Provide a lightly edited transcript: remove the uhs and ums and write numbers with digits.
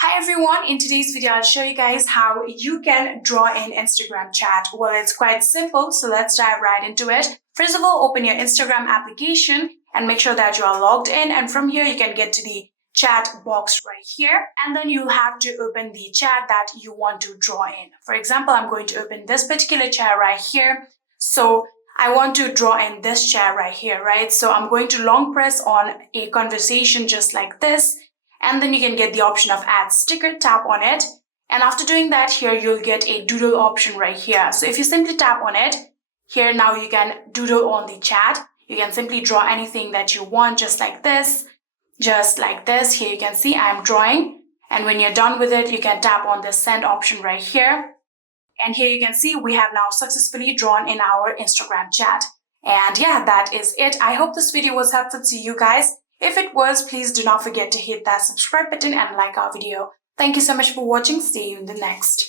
Hi everyone, in today's video I'll show you guys how you can draw in Instagram chat. Well, it's quite simple, so let's dive right into it. First of all, open your Instagram application and make sure that you are logged in, and from here you can get to the chat box right here, and then you'll have to open the chat that you want to draw in. For example, I'm going to open this particular chat right here. So I want to draw in this chat right here, right? So I'm going to long press on a conversation just like this. And then you can get the option of add sticker, tap on it. And after doing that, here you'll get a doodle option right here. So if you simply tap on it, here now you can doodle on the chat. You can simply draw anything that you want, just like this. Just like this. Here you can see I'm drawing. And when you're done with it, you can tap on the send option right here. And here you can see we have now successfully drawn in our Instagram chat. And yeah, that is it. I hope this video was helpful to you guys. If it was, please do not forget to hit that subscribe button and like our video. Thank you so much for watching. See you in the next.